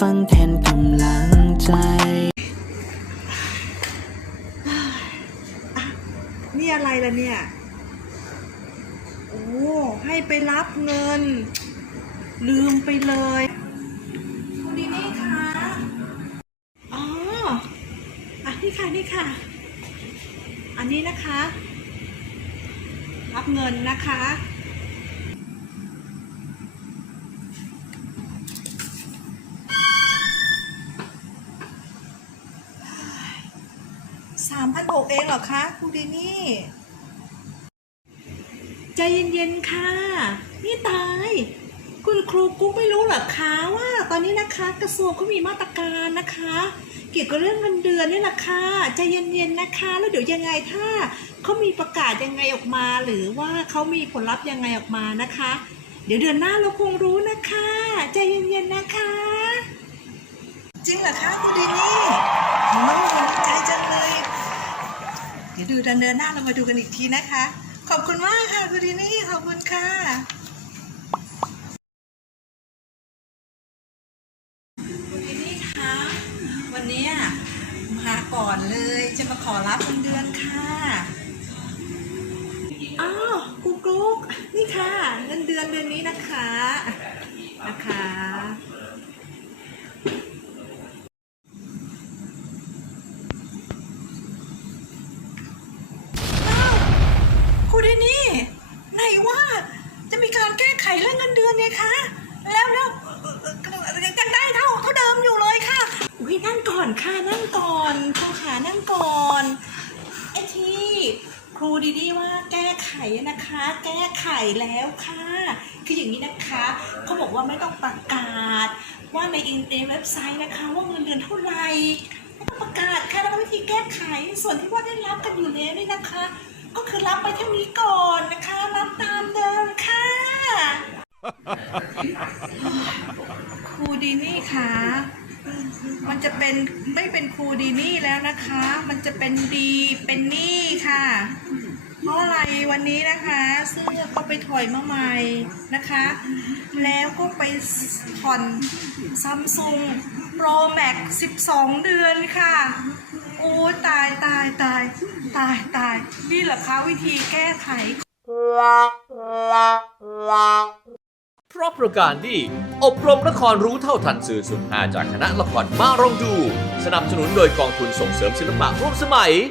ฟังแทนกำลังใจนี่อะไรล่ะเนี่ย โอ้ ให้ไปรับเงิน ลืมไปเลยคุณดีนี่คะ อ๋ออะนี่ค่ะ นี่ค่ะ อันนี้นะคะ รับเงินนะคะ สามพันหกเองเหรอคะคุณดีนี่ใจเย็นๆค่ะ นี่ตาย คุณครูกุ๊กไม่รู้เหรอคะว่าตอนนี้นะคะกระทรวงเขามีมาตรการนะคะ เกี่ยวกับเรื่องเงินเดือนนี่แหละค่ะใจเย็นๆนะคะ แล้วเดี๋ยวยังไงถ้าเขามีประกาศยังไงออกมา หรือว่าเขามีผลลัพธ์ยังไงออกมานะคะ เดี๋ยวเดือนหน้าเราคงรู้นะคะใจเย็นๆนะคะ จริงเหรอคะคุณดีนี่โอ้ใจจังเลยเดี๋ยวดูดือนเดือนหน้าเรามาดูกันอีกทีนะคะ ขอบคุณมากค่ะคุณดีนี่ขอบคุณค่ะ คุณดีนี่คะวันนี้มาก่อนเลยจะมาขอรับเงินเดือนค่ะอ้าวกุ๊กกุ๊กนี่ค่ะ เงินเดือนเดือนนี้นะคะนะคะ อ้าวครูดินี่ไหนว่าจะมีการแก้ไขเรื่องเงินเดือนไงคะ แล้วแล้วเอ่อเอ่อยังได้เท่าเท่าเดิมอยู่เลยค่ะ อุ้ยนั่งก่อนค่ะนั่งก่อนครูขานั่งก่อนไอ้ที่ครูดีดีว่าแก้ไขนะคะ แก้ไขแล้วค่ะคืออย่างนี้นะคะเขาบอกว่าไม่ต้องประกาศ ว่าในอินในเว็บไซต์นะคะ ว่าเงินเดือนเท่าไหร่ไม่ต้องประกาศค่ะแล้วก็วิธีแก้ไขส่วนที่ว่าได้รับกันอยู่แล้วนี่นะคะ ก็คือรับไปเท่านี้ก่อนนะคะรับตามเดิมค่ะครูดีนี่ค่ะ มันจะเป็นไม่เป็นครูดีนี่แล้วนะคะ มันจะเป็นดีเป็นนี่ค่ะ เพราะอะไรวันนี้นะคะเสื้อก็ไปถอยมาใหม่นะคะ แล้วก็ไปผ่อนซัมซุงโปรแม็ก12 เดือนค่ะ โอ้ตายตายตายตายตายนี่เหรอคะวิธีแก้ไขเพราะ ประการดี อบรมละครรู้เท่าทันสื่อสุดหาจากคณะละครมาลองดู สนับสนุนโดยกองทุนส่งเสริมศิลปะร่วมสมัย